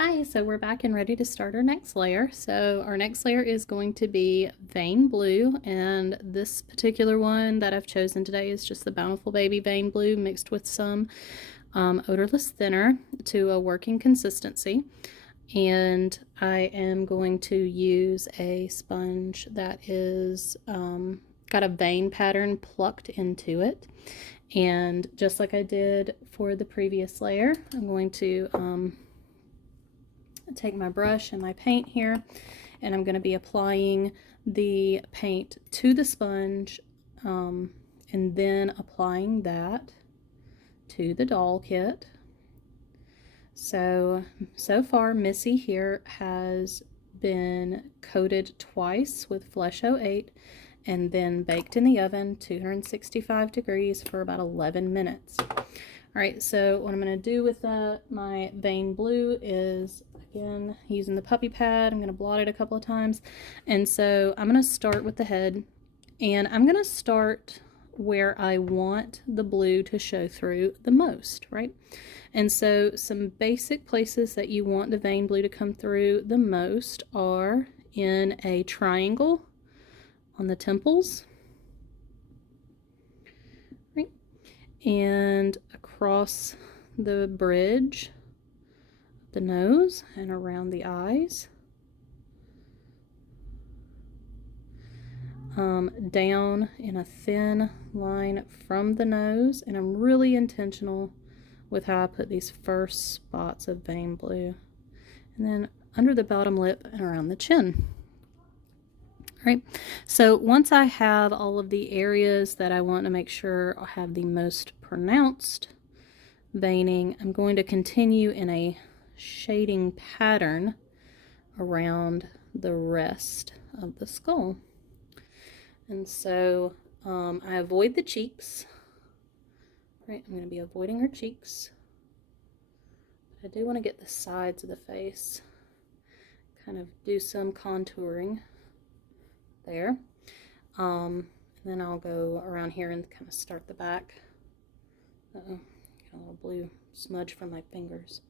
Hi, so we're back and ready to start our next layer. So our next layer is going to be Vein Blue, and this particular one that I've chosen today is just the Bountiful Baby Vein Blue mixed with some odorless thinner to a working consistency. And I am going to use a sponge that is got a vein pattern plucked into it. And just like I did for the previous layer, I'm going to take my brush and my paint here, and I'm going to be applying the paint to the sponge and then applying that to the doll kit. So far Missy here has been coated twice with Flesh 08 and then baked in the oven 265 degrees for about 11 minutes. Alright, so what I'm going to do with my Vein Blue is, again, using the puppy pad, I'm going to blot it a couple of times. And so I'm going to start with the head, and I'm going to start where I want the blue to show through the most, right? And so some basic places that you want the Vein Blue to come through the most are in a triangle on the temples, right? And across the bridge, the nose, and around the eyes. Down in a thin line from the nose, and I'm really intentional with how I put these first spots of Vein Blue. And then under the bottom lip and around the chin. Right, so once I have all of the areas that I want to make sure I have the most pronounced veining, I'm going to continue in a shading pattern around the rest of the skull. And so I avoid the cheeks. Right, I'm going to be avoiding her cheeks. But I do want to get the sides of the face, kind of do some contouring there. And then I'll go around here and kind of start the back. Uh-oh, got a little blue smudge from my fingers.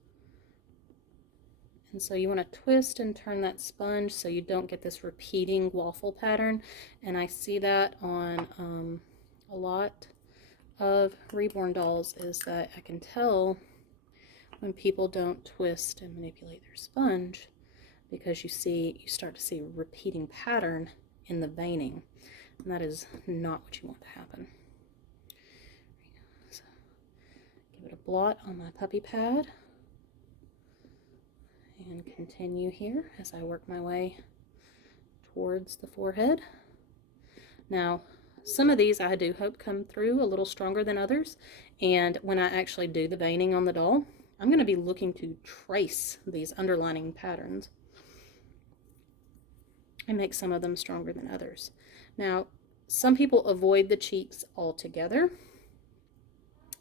And so you want to twist and turn that sponge so you don't get this repeating waffle pattern. And I see that on a lot of reborn dolls, is that I can tell when people don't twist and manipulate their sponge, because you start to see a repeating pattern in the veining, and that is not what you want to happen. So give it a blot on my puppy pad and continue here as I work my way towards the forehead. Now, some of these I do hope come through a little stronger than others, and when I actually do the veining on the doll, I'm going to be looking to trace these underlining patterns and make some of them stronger than others. Now, some people avoid the cheeks altogether.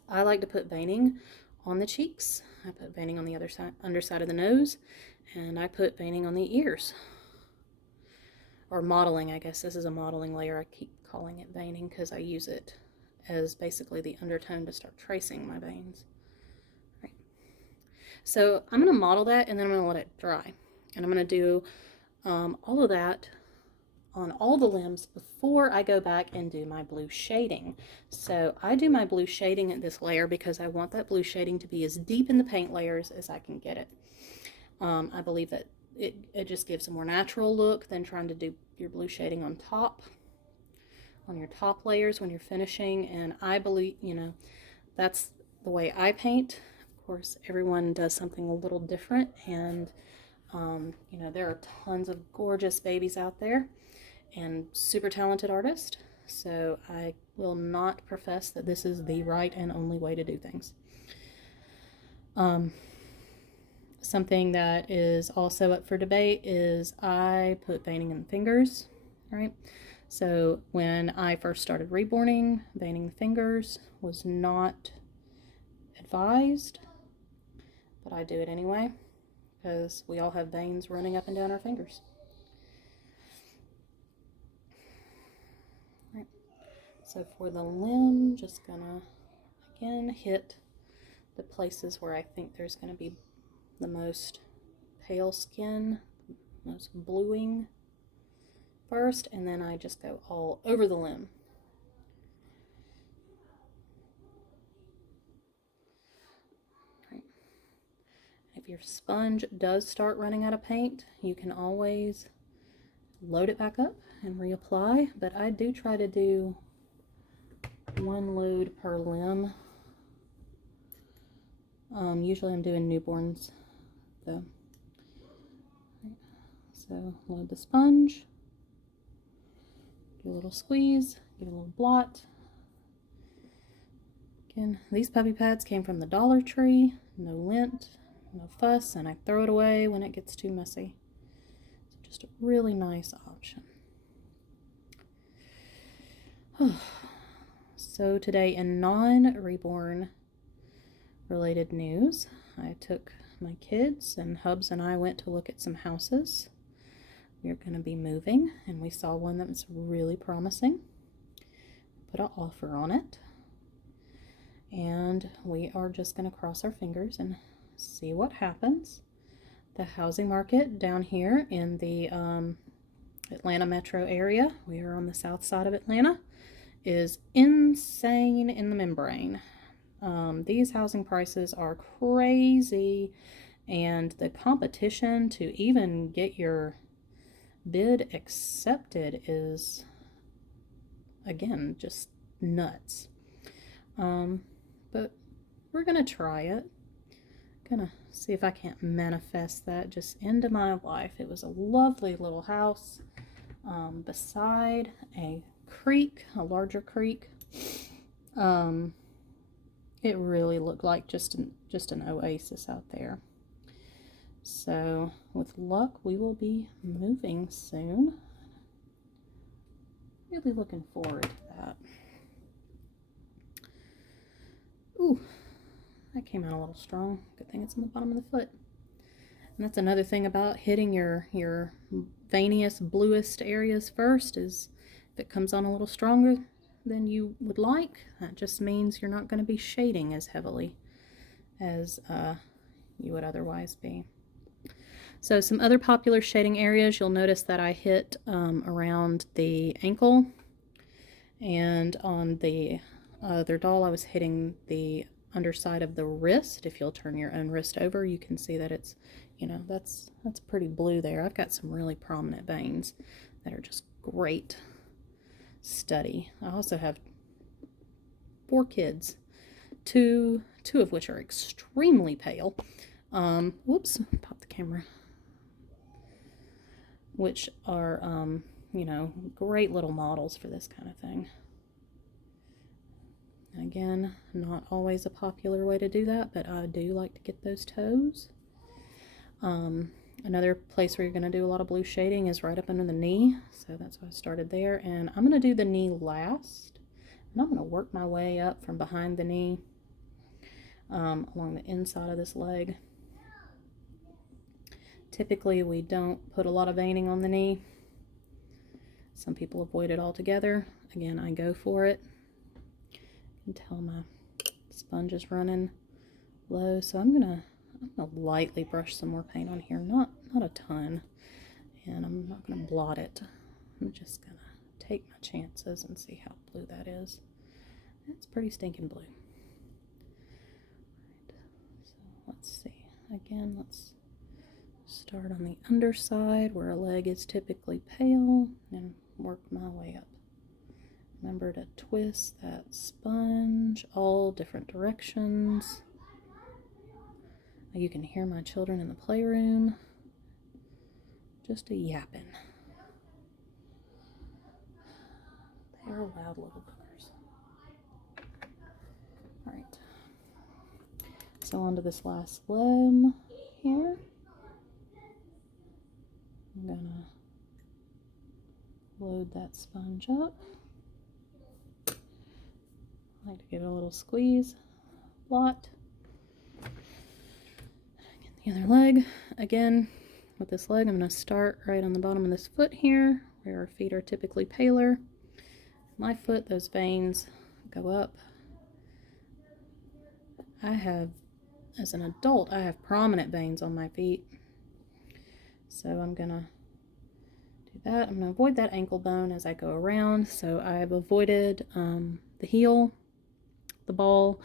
I like to put veining on the cheeks. I put veining on the other side, underside of the nose, and I put veining on the ears. Or mottling, I guess. This is a mottling layer. I keep calling it veining because I use it as basically the undertone to start tracing my veins. Right. So I'm going to model that, and then I'm going to let it dry. And I'm going to do all of that on all the limbs before I go back and do my blue shading. So I do my blue shading at this layer because I want that blue shading to be as deep in the paint layers as I can get it. I believe that it just gives a more natural look than trying to do your blue shading on your top layers when you're finishing. And I believe, that's the way I paint. Of course, everyone does something a little different, and there are tons of gorgeous babies out there and super talented artists, so I will not profess that this is the right and only way to do things. Something that is also up for debate is I put veining in the fingers, right? So when I first started reborning, veining the fingers was not advised, but I do it anyway because we all have veins running up and down our fingers. So for the limb, just gonna, again, hit the places where I think there's gonna be the most pale skin, most bluing first, and then I just go all over the limb. Right. If your sponge does start running out of paint, you can always load it back up and reapply, but I do try to do one load per limb. Usually I'm doing newborns though. So load the sponge, do a little squeeze, give it a little blot. Again, these puppy pads came from the Dollar Tree, no lint, no fuss, and I throw it away when it gets too messy. So just a really nice option. So today in non-reborn related news, I took my kids and Hubs and I went to look at some houses. We're going to be moving, and we saw one that was really promising. Put an offer on it, and we are just going to cross our fingers and see what happens. The housing market down here in the Atlanta metro area, we are on the south side of Atlanta, is insane in the membrane. These housing prices are crazy, and the competition to even get your bid accepted is, again, just nuts. But we're gonna try it. Gonna see if I can't manifest that just into my life. It was a lovely little house beside a creek, a larger creek. It really looked like just an oasis out there. So with luck, we will be moving soon. Really looking forward to that. Ooh, that came out a little strong. Good thing it's on the bottom of the foot. And that's another thing about hitting your veiniest, bluest areas first, is if it comes on a little stronger than you would like, that just means you're not going to be shading as heavily as you would otherwise be. So some other popular shading areas, you'll notice that I hit around the ankle, and on the other doll I was hitting the underside of the wrist. If you'll turn your own wrist over, you can see that it's, you know, that's pretty blue there. I've got some really prominent veins that are just great study. I also have 4 kids, two of which are extremely pale. Whoops, pop the camera. Which are, you know, great little models for this kind of thing. Again, not always a popular way to do that, but I do like to get those toes. Another place where you're going to do a lot of blue shading is right up under the knee, so that's why I started there. And I'm going to do the knee last, and I'm going to work my way up from behind the knee along the inside of this leg. Typically, we don't put a lot of veining on the knee. Some people avoid it altogether. Again, I go for it. You can tell my sponge is running low, so I'm gonna lightly brush some more paint on here, not a ton, and I'm not gonna blot it. I'm just gonna take my chances and see how blue that is. It's pretty stinking blue. Right, so let's see. Again, let's start on the underside where a leg is typically pale and work my way up. Remember to twist that sponge all different directions. You can hear my children in the playroom just a yapping. They are loud little boogers. Alright, so onto this last limb here. I'm gonna load that sponge up. I like to give it a little squeeze, blot. Get the other leg. Again, with this leg, I'm going to start right on the bottom of this foot here, where our feet are typically paler. My foot, those veins go up. I have, as an adult, I have prominent veins on my feet. So I'm gonna do that. I'm gonna avoid that ankle bone as I go around. So I've avoided the heel, the ball,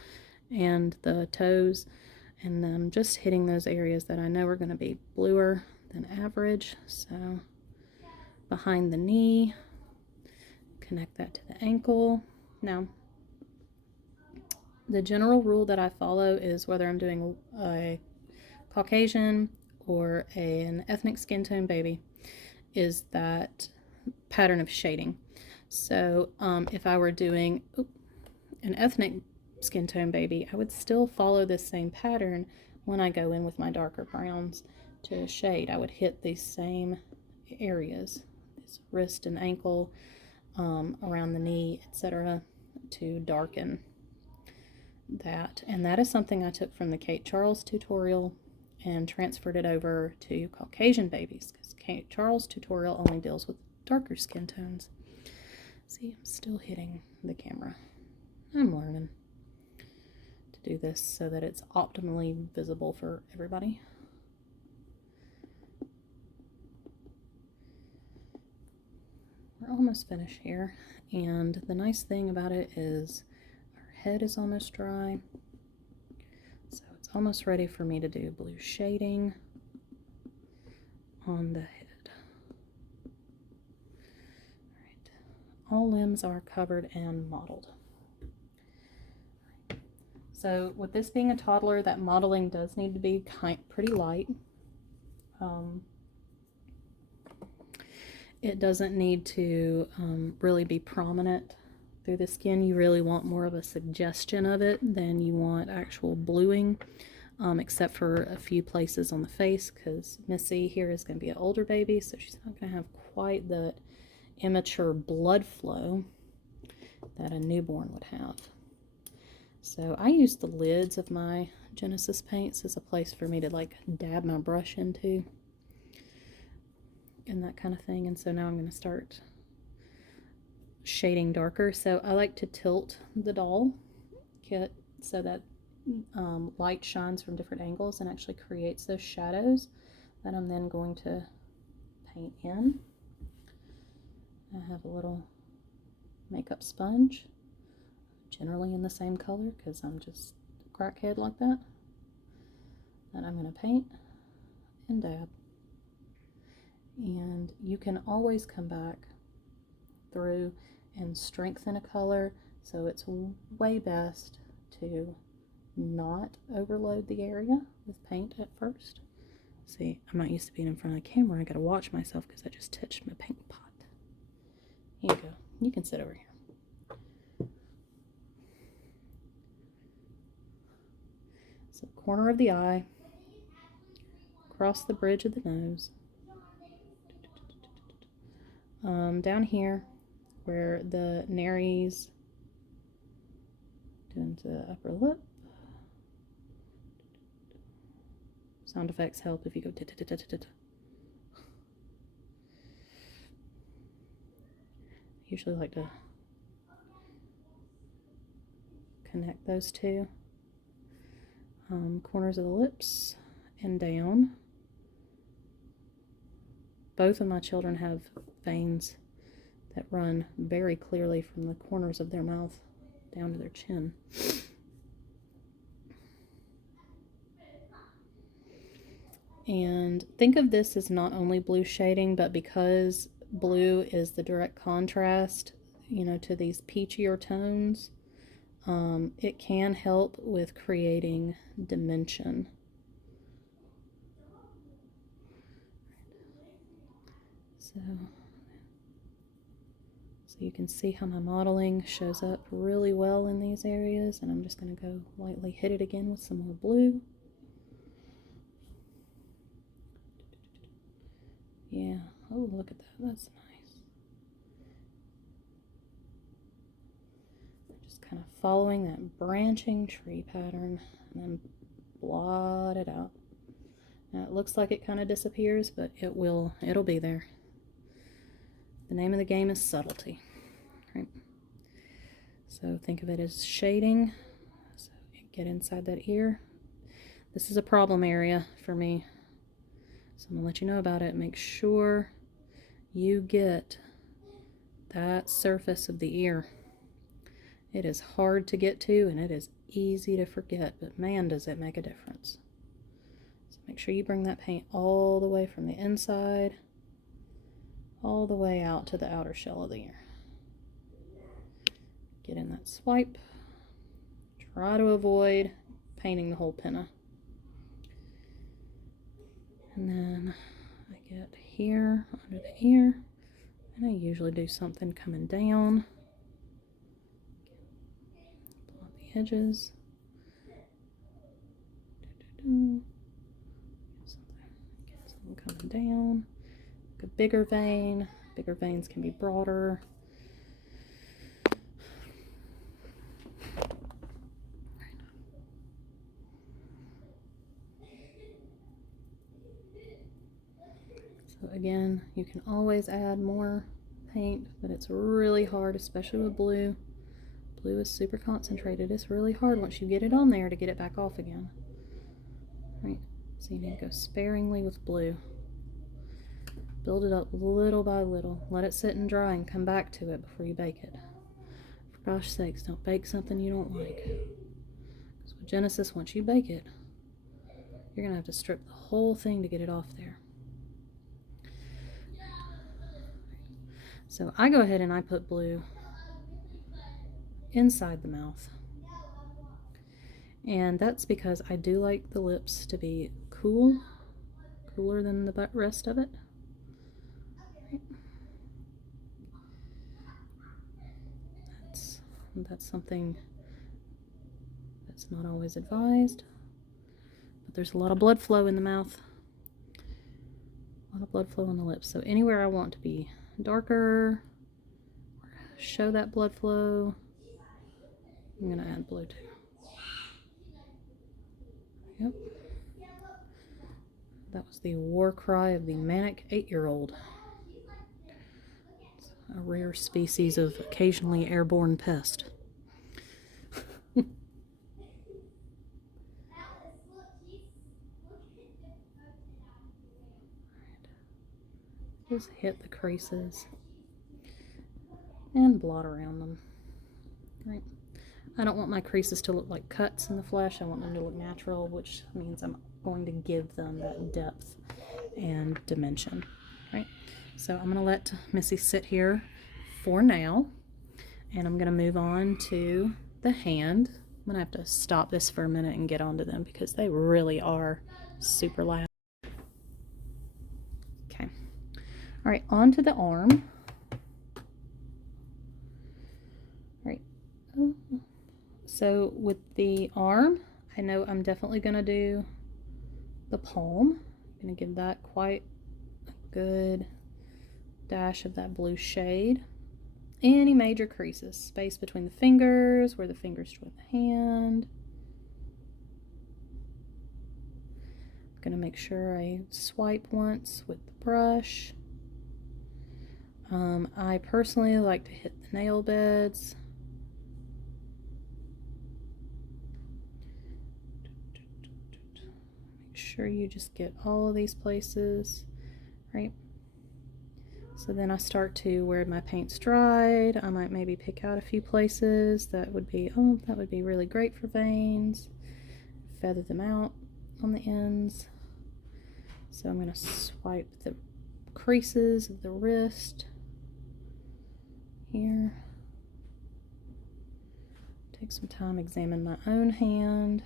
and the toes, and then I'm just hitting those areas that I know are gonna be bluer than average. So behind the knee, connect that to the ankle. Now, the general rule that I follow is whether I'm doing a Caucasian or an ethnic skin tone baby, is that pattern of shading. So if I were doing an ethnic skin tone baby, I would still follow this same pattern when I go in with my darker browns to shade. I would hit these same areas, this wrist and ankle, around the knee, etc., to darken that. And that is something I took from the Kate Charles tutorial and transferred it over to Caucasian babies, because Kate Charles tutorial only deals with darker skin tones. See, I'm still hitting the camera. I'm learning to do this so that it's optimally visible for everybody. We're almost finished here, and the nice thing about it is our head is almost dry, so it's almost ready for me to do blue shading on the head. All right. All limbs are covered and mottled. So with this being a toddler, that mottling does need to be pretty light. It doesn't need to really be prominent through the skin. You really want more of a suggestion of it than you want actual bluing, except for a few places on the face, because Missy here is going to be an older baby, so she's not going to have quite the immature blood flow that a newborn would have. So I use the lids of my Genesis paints as a place for me to like dab my brush into and that kind of thing. And so now I'm going to start shading darker. So I like to tilt the doll kit so that light shines from different angles and actually creates those shadows that I'm then going to paint in. I have a little makeup sponge, generally in the same color because I'm just a crackhead like that. And I'm going to paint and dab. And you can always come back through and strengthen a color, so it's way best to not overload the area with paint at first. See, I'm not used to being in front of the camera. I gotta watch myself because I just touched my paint pot. Here you go. You can sit over here. So corner of the eye, across the bridge of the nose, down here where the nares doing the upper lip. Sound effects help if you go t-t-t-t-t-t. Usually like to connect those two. Corners of the lips and down. Both of my children have veins that run very clearly from the corners of their mouth down to their chin. And think of this as not only blue shading, but because blue is the direct contrast, you know, to these peachier tones, it can help with creating dimension. So you can see how my mottling shows up really well in these areas, and I'm just going to go lightly hit it again with some more blue. Yeah, oh, look at that, that's nice. Just kind of following that branching tree pattern and then blot it out. Now it looks like it kind of disappears, but it'll be there. The name of the game is subtlety, right? So think of it as shading. So get inside that ear. This is a problem area for me. So I'm gonna let you know about it. Make sure you get that surface of the ear. It is hard to get to and it is easy to forget, but man, does it make a difference. So make sure you bring that paint all the way from the inside, all the way out to the outer shell of the ear. Get in that swipe. Try to avoid painting the whole pinna. And then I get here under the ear, and I usually do something coming down. Pull out the edges. Something coming down. A bigger vein. Bigger veins can be broader. So again, you can always add more paint, but it's really hard, especially with blue. Blue is super concentrated. It's really hard once you get it on there to get it back off again. Right? So you need to go sparingly with blue. Build it up little by little. Let it sit and dry and come back to it before you bake it. For gosh sakes, don't bake something you don't like. Because with Genesis, once you bake it, you're going to have to strip the whole thing to get it off there. So I go ahead and I put blue inside the mouth. And that's because I do like the lips to be cooler than the rest of it. That's something that's not always advised. But there's a lot of blood flow in the mouth. A lot of blood flow on the lips. So anywhere I want to be darker, or show that blood flow, I'm going to add blue too. Yep. That was the war cry of the manic 8-year-old. It's a rare species of occasionally airborne pest. Just hit the creases and blot around them. Right. I don't want my creases to look like cuts in the flesh. I want them to look natural, which means I'm going to give them that depth and dimension. Right. So I'm going to let Missy sit here for now, and I'm going to move on to the hand. I'm going to have to stop this for a minute and get onto them because they really are super loud. Okay. All right, onto the arm. All right. So with the arm, I know I'm definitely going to do the palm. I'm going to give that quite a good dash of that blue shade. Any major creases, space between the fingers, where the fingers join the hand. I'm going to make sure I swipe once with the brush. I personally like to hit the nail beds. Make sure you just get all of these places, right? So then I start to, where my paint's dried, I might maybe pick out a few places that would be, oh, that would be really great for veins. Feather them out on the ends. So I'm going to swipe the creases of the wrist here. Take some time, examine my own hand.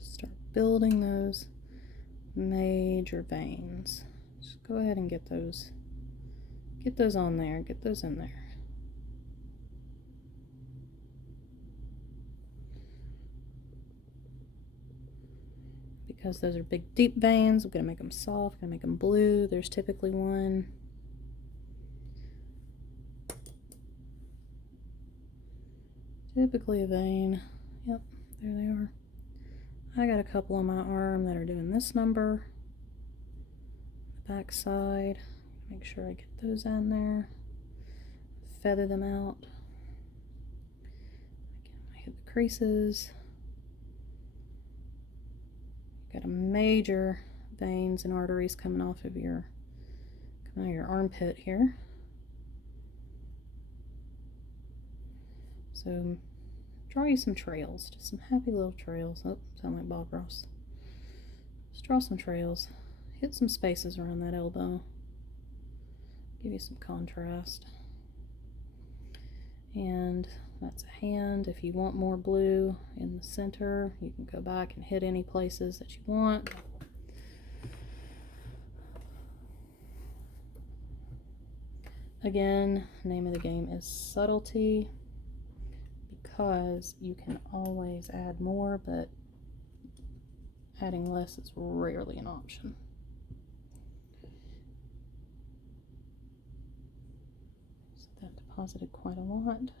Start building those major veins. Just go ahead and get those on there, get those in there. Because those are big deep veins, we're going to make them soft, going to make them blue. There's typically one. Typically a vein. Yep, there they are. I got a couple on my arm that are doing this number. The back side. Make sure I get those in there. Feather them out. Again, I hit the creases. Got a major veins and arteries coming off of your armpit here. So draw you some trails, just some happy little trails. Oh, sound like Bob Ross. Just draw some trails. Hit some spaces around that elbow. Give you some contrast. And that's a hand. If you want more blue in the center, you can go back and hit any places that you want. Again, name of the game is subtlety, because you can always add more, but adding less is rarely an option. So that deposited quite a lot.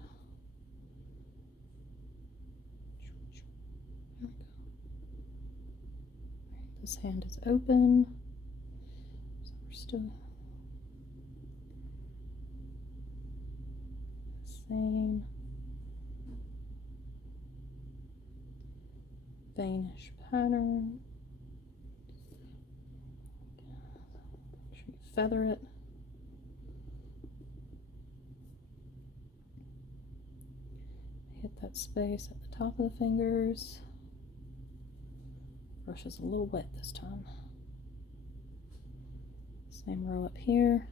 This hand is open, so we're still same veinish pattern. Make sure you feather it. Hit that space at the top of the fingers. Brush is a little wet this time. Same row up here.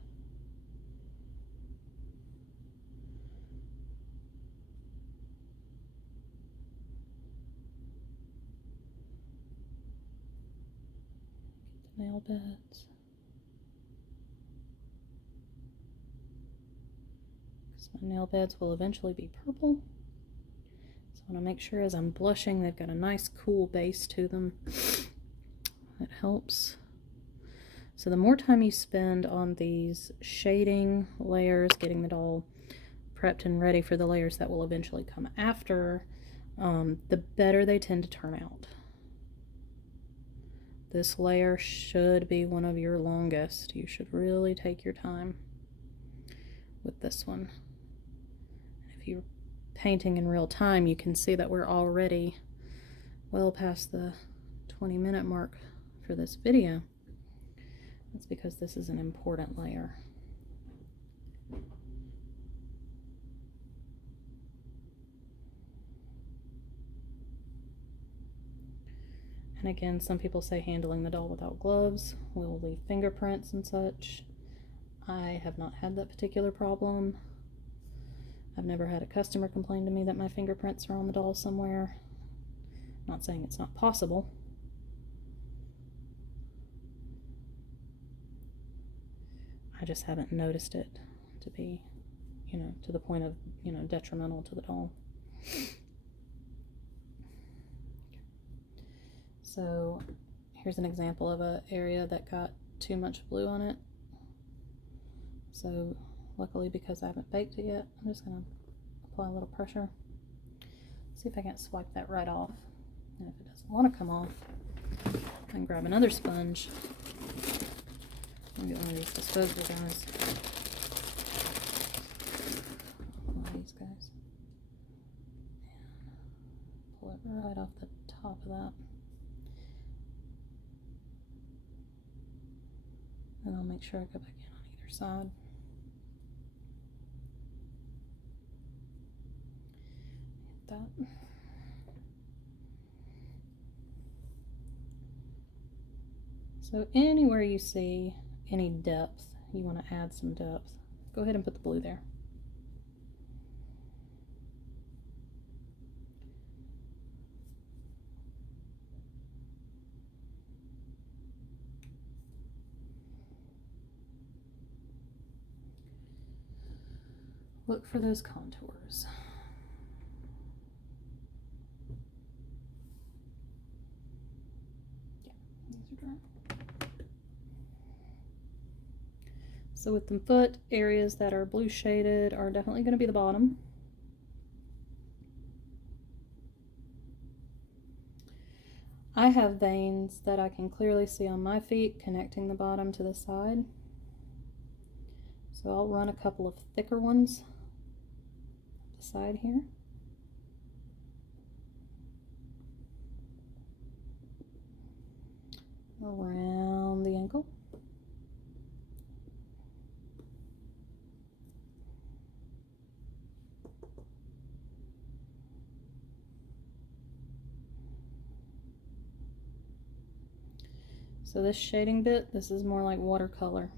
Get the nail beds. Because my nail beds will eventually be purple. I want to make sure as I'm blushing they've got a nice cool base to them. That helps. So the more time you spend on these shading layers, getting it all prepped and ready for the layers that will eventually come after, the better they tend to turn out. This layer should be one of your longest. You should really take your time with this one. If you're painting in real time, you can see that we're already well past the 20-minute mark for this video. That's because this is an important layer. And again, some people say handling the doll without gloves will leave fingerprints and such. I have not had that particular problem. I've never had a customer complain to me that my fingerprints are on the doll somewhere. Not saying it's not possible. I just haven't noticed it to be, to the point of, detrimental to the doll. So here's an example of an area that got too much blue on it. So luckily, because I haven't baked it yet, I'm just going to apply a little pressure. See if I can't swipe that right off. And if it doesn't want to come off, I can grab another sponge. I'll get one of these disposable guys. One of these guys. And pull it right off the top of that. And I'll make sure I go back in on either side. That. So anywhere you see any depth, you want to add some depth, go ahead and put the blue there. look for those contours. Yeah, these are dry. So with the foot, areas that are blue shaded are definitely going to be the bottom. I have veins that I can clearly see on my feet connecting the bottom to the side. So I'll run a couple of thicker ones up the side here. Around the ankle. So this shading bit, this is more like watercolor.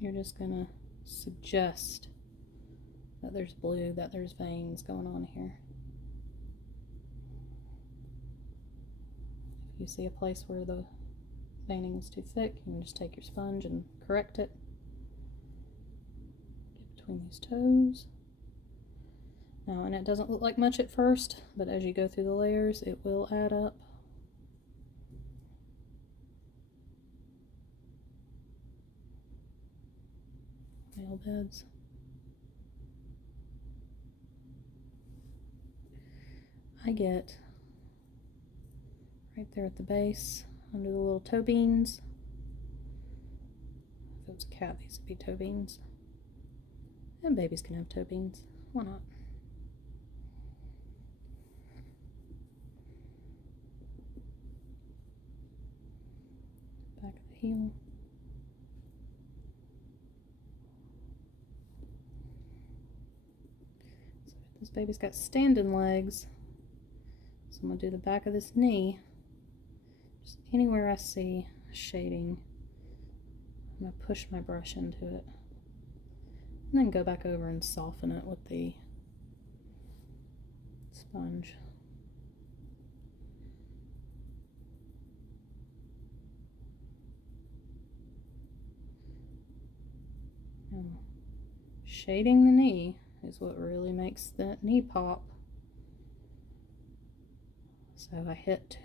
You're just gonna suggest that there's blue, that there's veins going on here. If you see a place where the veining is too thick, you can just take your sponge and correct it. Get between these toes. Now, and it doesn't look like much at first, but as you go through the layers, it will add up. Nail beds. I get right there at the base, under the little toe beans. If it was a cat, these would be toe beans. And babies can have toe beans. Why not? Back of the heel. So this baby's got standing legs. So I'm going to do the back of this knee. Just anywhere I see shading, I'm going to push my brush into it. And then go back over and soften it with the sponge. And shading the knee is what really makes that knee pop. So I hit,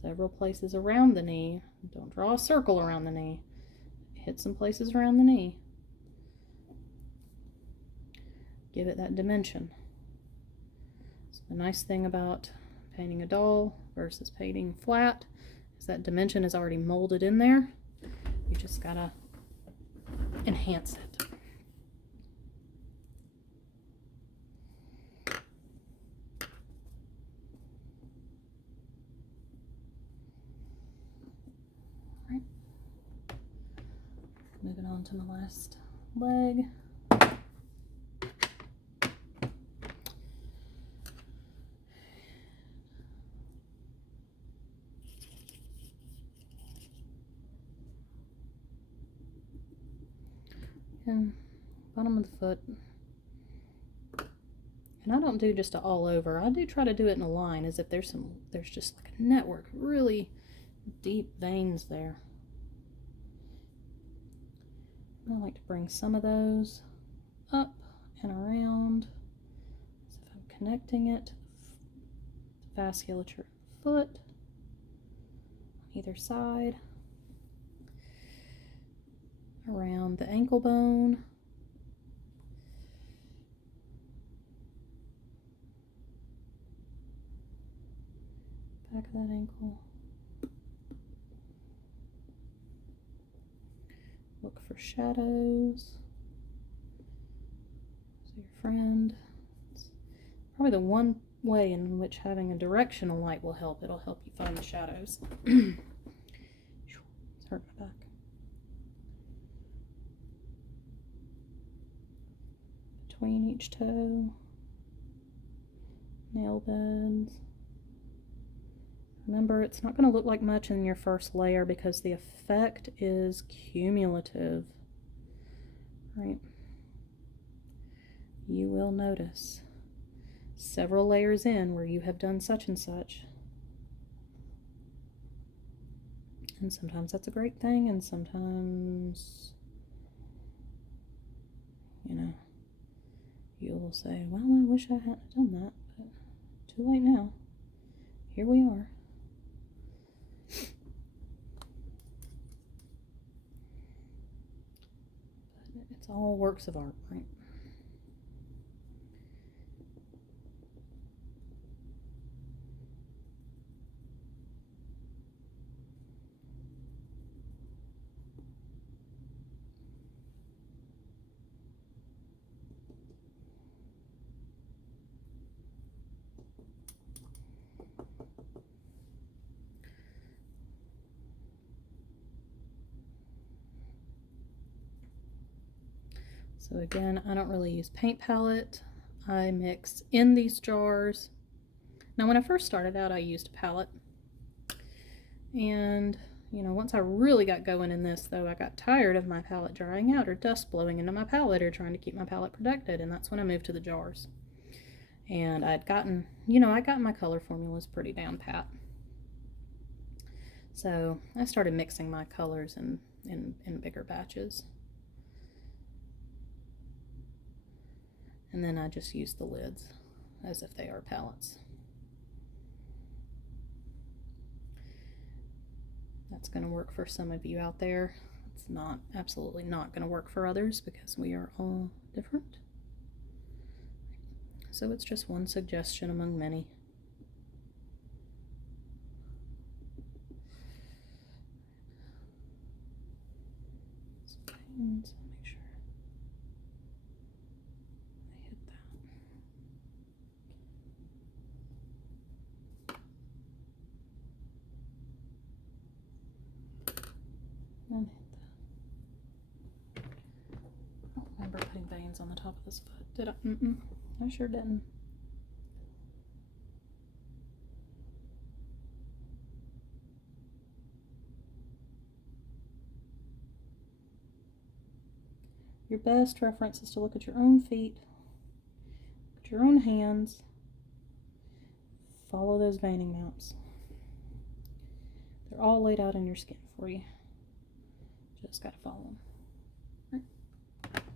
several places around the knee. Don't draw a circle around the knee. Hit some places around the knee. Give it that dimension. So the nice thing about painting a doll versus painting flat is that dimension is already molded in there. You just gotta enhance it. Right. Moving on to my last leg. And bottom of the foot. And I don't do just a all over. I do try to do it in a line as if there's just like a network, really deep veins there. I like to bring some of those up and around as if I'm connecting it to the vasculature of the foot on either side, around the ankle bone, back of that ankle. Look for shadows. So your friend. It's probably the one way in which having a directional light will help. It'll help you find the shadows. It's hurt my back. Between each toe. Nail beds. Remember, it's not going to look like much in your first layer because the effect is cumulative, right? You will notice several layers in where you have done such and such. And sometimes that's a great thing, and sometimes, you know, you will say, well, I wish I hadn't done that, but too late now. Here we are. But it's all works of art, right? So again, I don't really use paint palette. I mix in these jars. Now when I first started out, I used a palette. And, you know, once I really got going in this, though, I got tired of my palette drying out or dust blowing into my palette or trying to keep my palette protected. And that's when I moved to the jars. And I'd gotten, you know, I got my color formulas pretty down pat. So I started mixing my colors in bigger batches. And then I just use the lids as if they are palettes. That's going to work for some of you out there. It's not, absolutely not going to work for others because we are all different. So it's just one suggestion among many. So make sure I hit that. And hit that. I don't remember putting veins on the top of this foot. Did I? I sure didn't. Your best reference is to look at your own feet, look at your own hands, follow those veining maps. They're all laid out in your skin for you. Just gotta follow them. Right.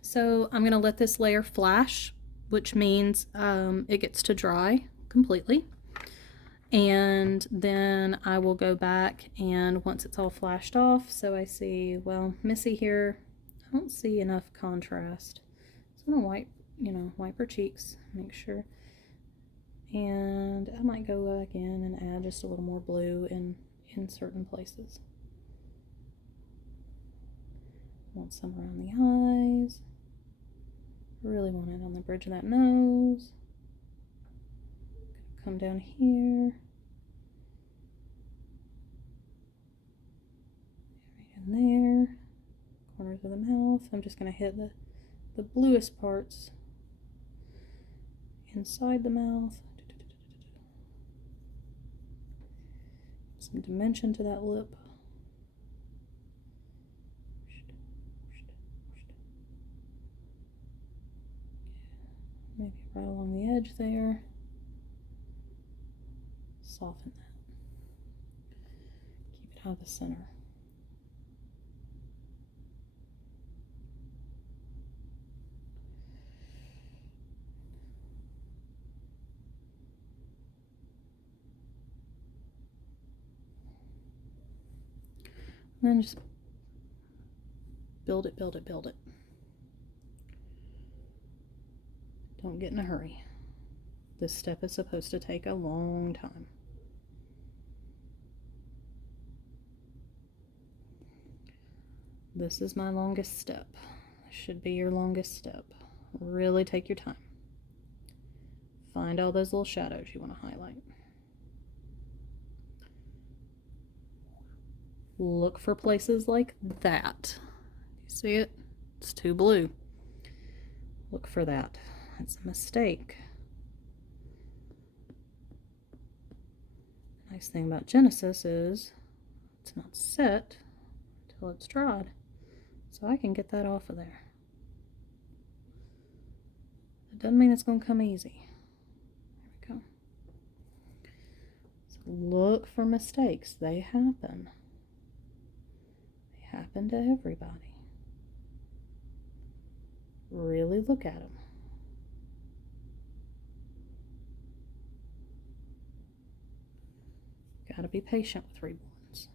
So I'm gonna let this layer flash, which means it gets to dry completely. And then I will go back, and once it's all flashed off, so I see, well, Missy here, I don't see enough contrast. So I'm gonna wipe her cheeks, make sure. And I might go again and add just a little more blue in certain places. Want some around the eyes. Really want it on the bridge of that nose. Come down here. Right in there. Corners of the mouth. I'm just going to hit the bluest parts inside the mouth. Some dimension to that lip. Maybe right along the edge there. Soften that. Keep it out of the center. And then just build it, build it, build it. Don't get in a hurry. This step is supposed to take a long time. This is my longest step. This should be your longest step. Really take your time. Find all those little shadows you want to highlight. Look for places like that. You see it? It's too blue. Look for that. That's a mistake. The nice thing about Genesis is it's not set until it's dried. So I can get that off of there. It doesn't mean it's going to come easy. There we go. So look for mistakes. They happen. happen to everybody. Really look at them. Gotta be patient with reborns.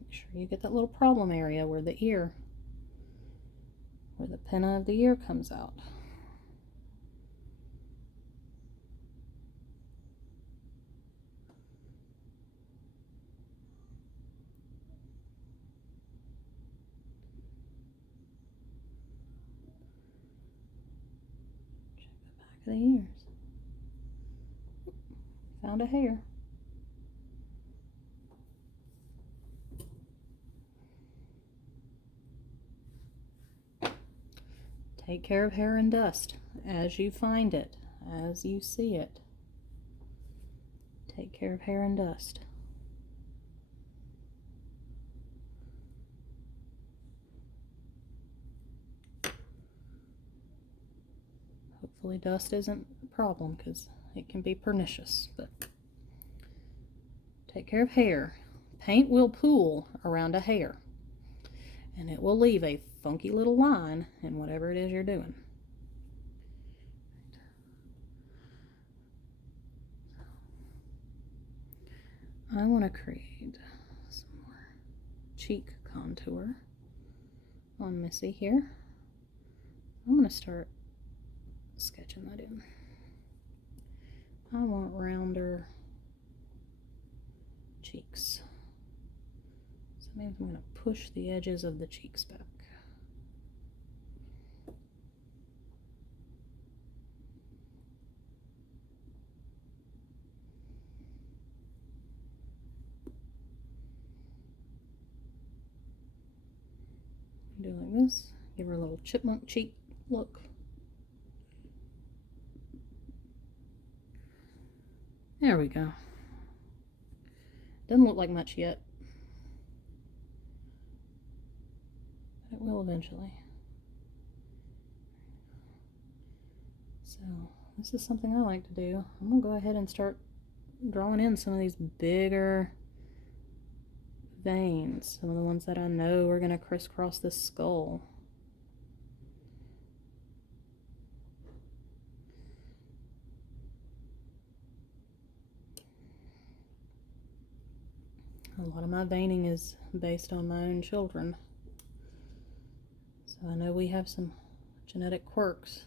Make sure you get that little problem area where the pinna of the ear comes out. Check the back of the ears. Found a hair. Take care of hair and dust as you find it, as you see it. Take care of hair and dust. Hopefully dust isn't a problem because it can be pernicious, but take care of hair. Paint will pool around a hair, and it will leave a funky little line in whatever it is you're doing. I want to create some more cheek contour on Missy here. I'm going to start sketching that in. I want rounder cheeks. So that means I'm going to push the edges of the cheeks back. Do like this, give her a little chipmunk cheek look. There we go. Doesn't look like much yet, but it will eventually. So this is something I like to do. I'm gonna go ahead and start drawing in some of these bigger veins, some of the ones that I know are gonna crisscross this skull. A lot of my veining is based on my own children. So I know we have some genetic quirks.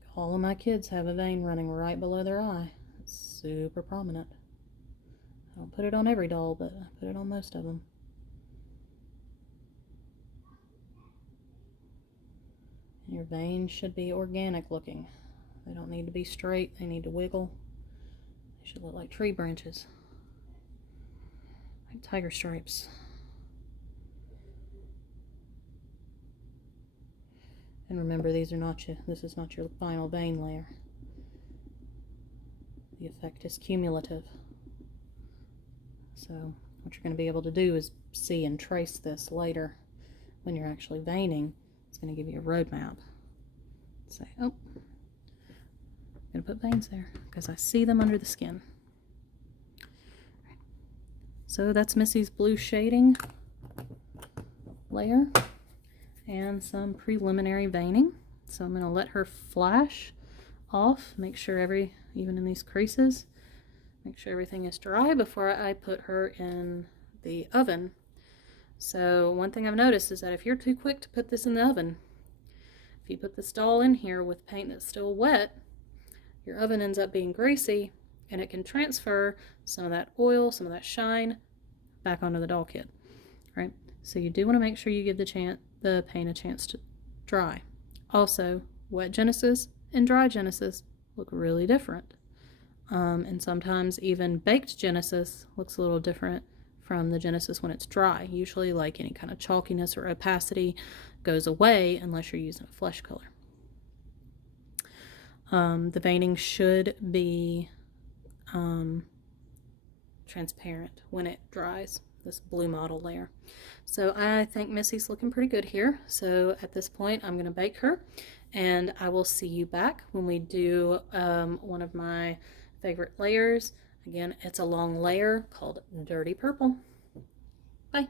Like all of my kids have a vein running right below their eye. It's super prominent. I don't put it on every doll, but I put it on most of them. And your veins should be organic looking. They don't need to be straight. They need to wiggle. They should look like tree branches. Like tiger stripes. And remember, this is not your final vein layer. The effect is cumulative. So what you're going to be able to do is see and trace this later when you're actually veining. It's going to give you a roadmap. Say, oh, I'm going to put veins there because I see them under the skin. So that's Missy's blue shading layer and some preliminary veining. So I'm going to let her flash off, make sure even in these creases, make sure everything is dry before I put her in the oven. So one thing I've noticed is that if you're too quick to put this in the oven, if you put this doll in here with paint that's still wet, your oven ends up being greasy and it can transfer some of that oil, some of that shine back onto the doll kit, right? So you do want to make sure you give the paint a chance to dry. Also, wet Genesis and dry Genesis look really different. And sometimes even baked Genesis looks a little different from the Genesis when it's dry. Usually like any kind of chalkiness or opacity goes away unless you're using a flesh color. The veining should be transparent when it dries. this blue mottle layer. So I think Missy's looking pretty good here. So at this point, I'm going to bake her, and I will see you back when we do one of my favorite layers. Again, it's a long layer called Dirty Purple. Bye.